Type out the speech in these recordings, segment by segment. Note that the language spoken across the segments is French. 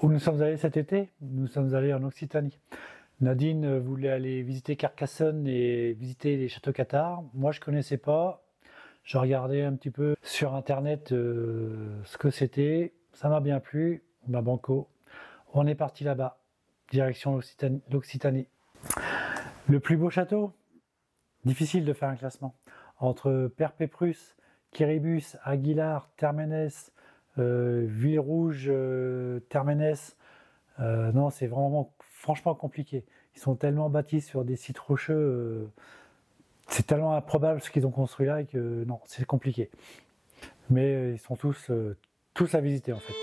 Où nous sommes allés cet été? Nous sommes allés en Occitanie. Nadine voulait aller visiter Carcassonne et visiter les châteaux cathares. Moi, je connaissais pas. Je regardais un petit peu sur internet ce que c'était. Ça m'a bien plu. Ma banco. On est parti là-bas. Direction l'Occitanie. Le plus beau château? Difficile de faire un classement. Entre Perpéprus, Quiribus, Aguilar, Termenès, Villerouge, Termenès. Non, c'est vraiment franchement compliqué. Ils sont tellement bâtis sur des sites rocheux, c'est tellement improbable ce qu'ils ont construit là que non, c'est compliqué. Mais ils sont tous à visiter en fait.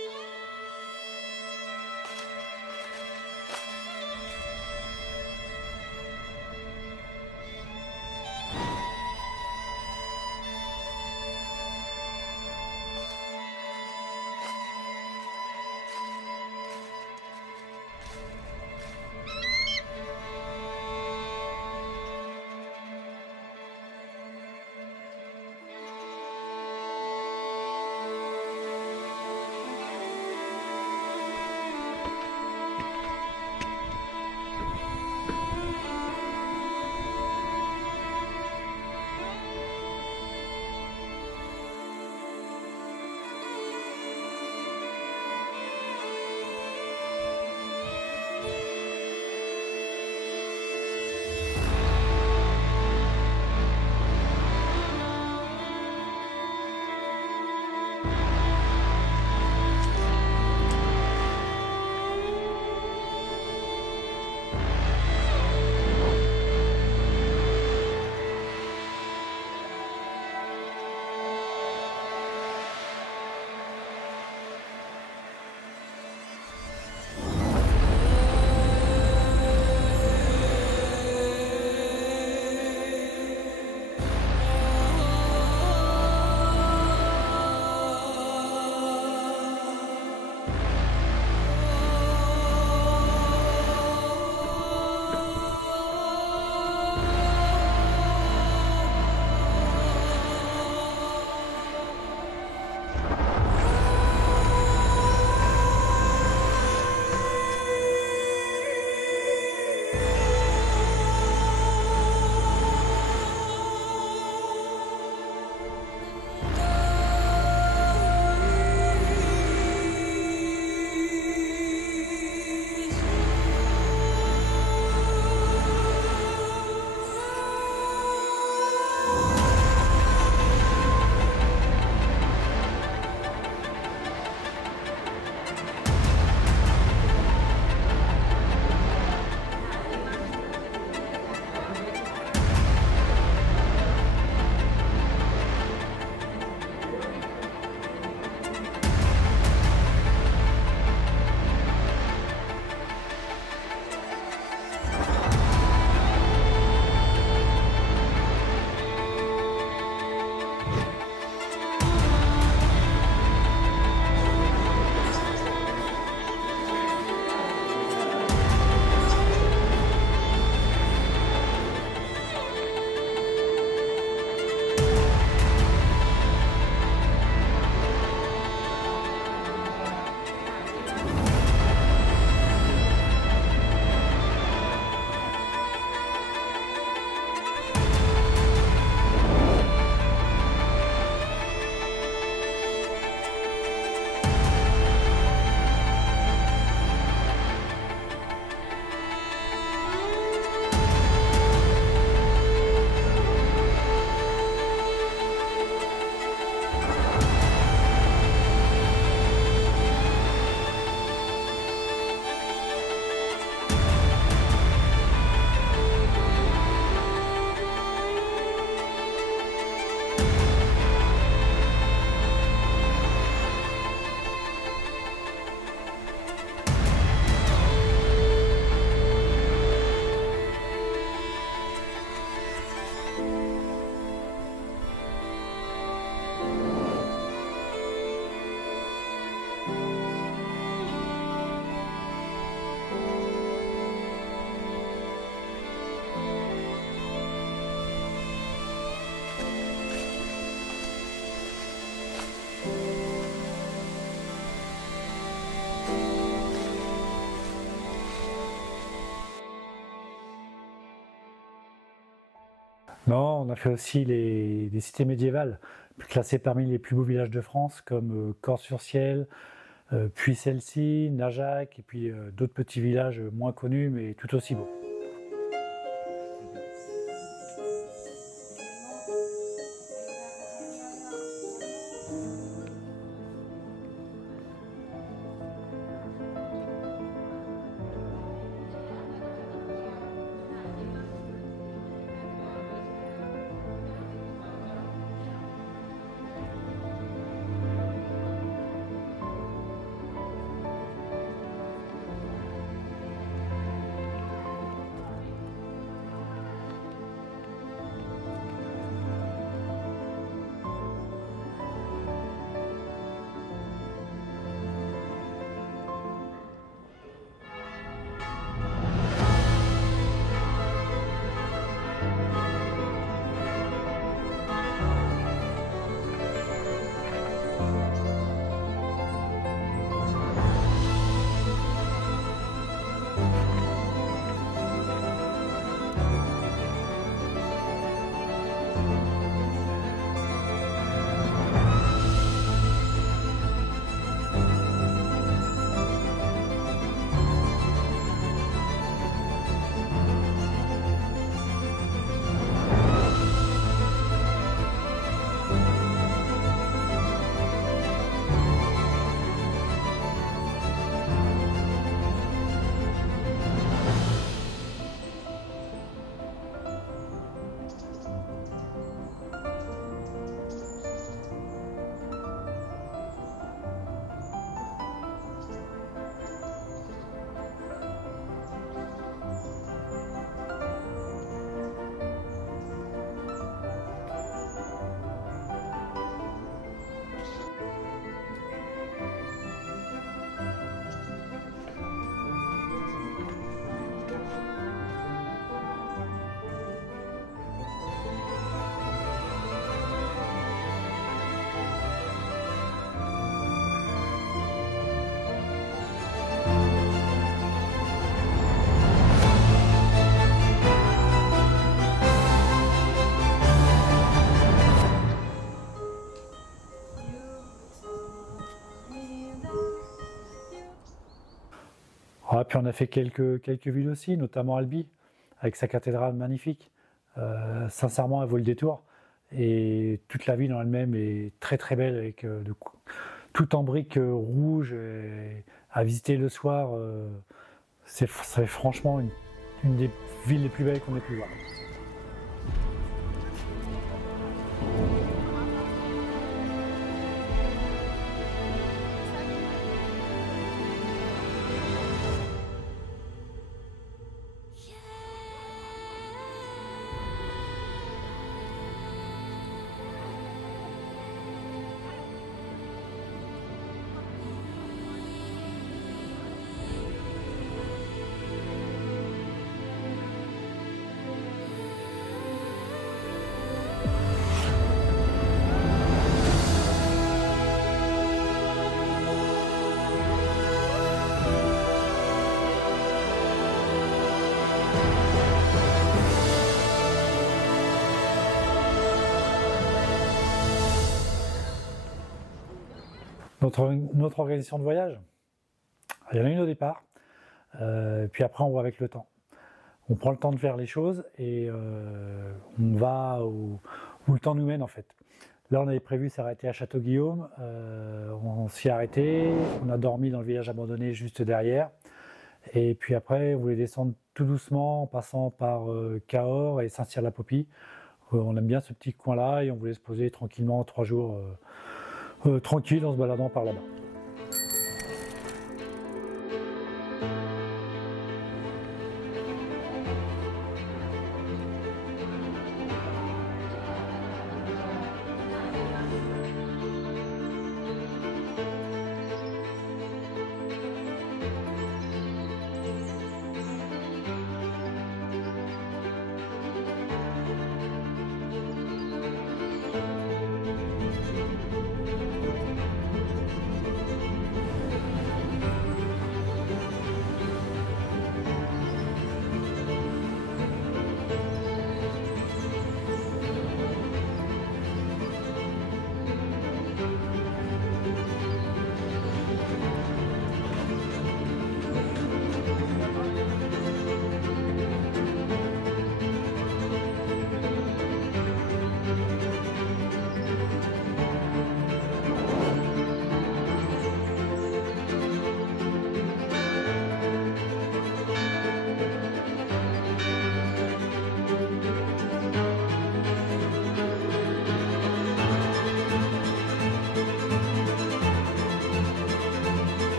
Non, on a fait aussi des cités médiévales, classées parmi les plus beaux villages de France, comme Corps-sur-Ciel, puis celle-ci, Najac, et puis d'autres petits villages moins connus, mais tout aussi beaux. Ah, puis on a fait quelques villes aussi, notamment Albi, avec sa cathédrale magnifique. Sincèrement, elle vaut le détour. Et toute la ville en elle-même est très très belle, avec tout en briques rouges à visiter le soir. C'est franchement une des villes les plus belles qu'on ait pu voir. Notre organisation de voyage, il y en a une au départ, puis après on voit avec le temps. On prend le temps de faire les choses et on va où le temps nous mène en fait. Là on avait prévu s'arrêter à Château-Guillaume, on s'y est arrêté, on a dormi dans le village abandonné juste derrière, et puis après on voulait descendre tout doucement en passant par Cahors et Saint-Cyr-la-Popie. On aime bien ce petit coin là et on voulait se poser tranquillement 3 jours tranquille en se baladant par là-bas.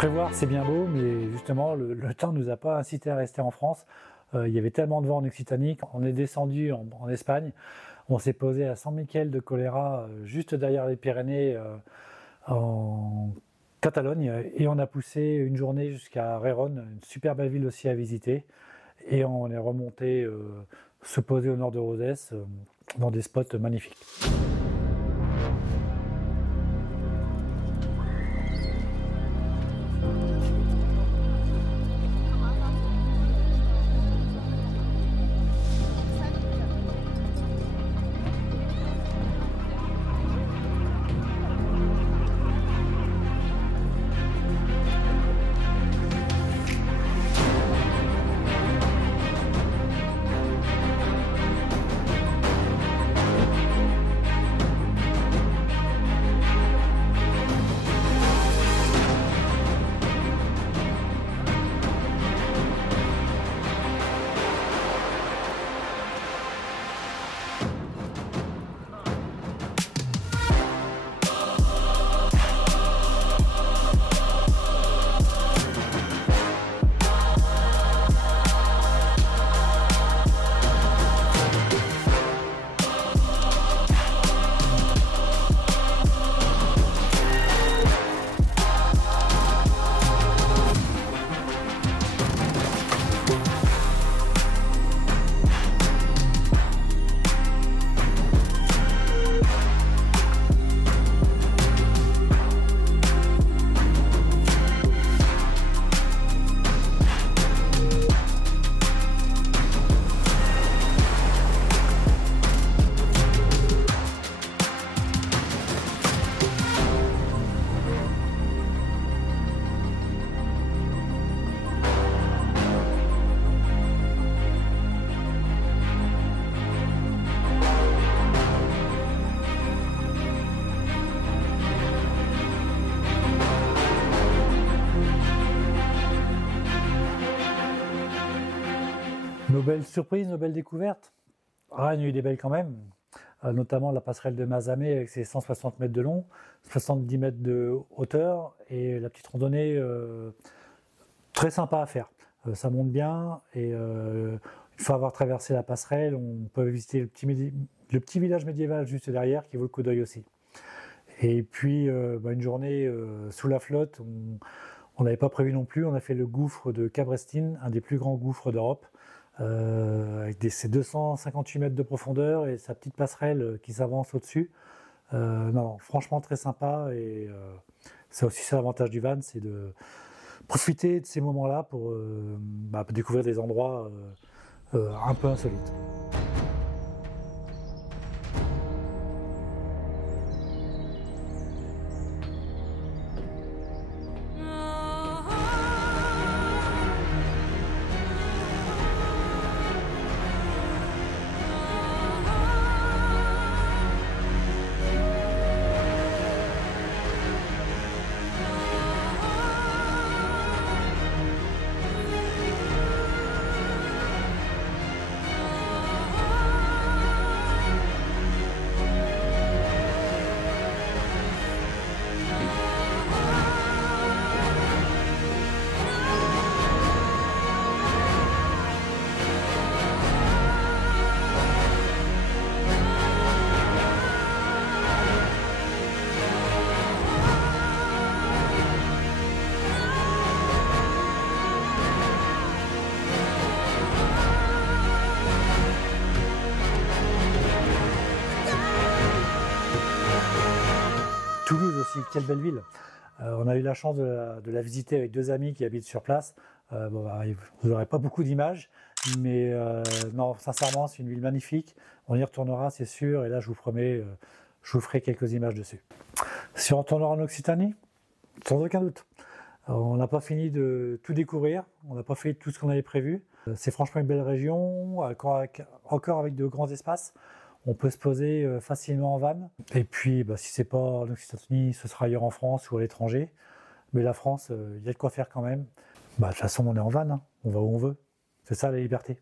Prévoir, c'est bien beau, mais justement, le temps ne nous a pas incité à rester en France. Il y avait tellement de vent en Occitanie. On est descendu en Espagne. On s'est posé à San Miquel de Colera, juste derrière les Pyrénées, en Catalogne. Et on a poussé une journée jusqu'à Rérone, une super belle ville aussi à visiter. Et on est remonté se poser au nord de Roses, dans des spots magnifiques. Nos belles surprises, nos belles découvertes. Ah, il y en a eu des belles quand même, notamment la passerelle de Mazamet avec ses 160 mètres de long, 70 mètres de hauteur et la petite randonnée très sympa à faire. Ça monte bien et une fois avoir traversé la passerelle, on peut visiter le petit village médiéval juste derrière qui vaut le coup d'œil aussi. Et puis une journée sous la flotte, on n'avait pas prévu non plus, on a fait le gouffre de Cabrestine, un des plus grands gouffres d'Europe. Avec ses 258 mètres de profondeur et sa petite passerelle qui s'avance au-dessus. Non, franchement très sympa et c'est aussi ça l'avantage du van, c'est de profiter de ces moments-là pour découvrir des endroits un peu insolites. Toulouse aussi, quelle belle ville. On a eu la chance de la visiter avec deux amis qui habitent sur place. Vous n'aurez pas beaucoup d'images, mais non, sincèrement, c'est une ville magnifique. On y retournera, c'est sûr, et là, je vous promets, je vous ferai quelques images dessus. Si on retournera en Occitanie, sans aucun doute. On n'a pas fini de tout découvrir, on n'a pas fait tout ce qu'on avait prévu. C'est franchement une belle région, encore avec de grands espaces. On peut se poser facilement en van. Et puis, si c'est pas en Occitanie, ce sera ailleurs en France ou à l'étranger. Mais la France, il y a de quoi faire quand même. De toute façon, on est en van, hein. On va où on veut. C'est ça la liberté.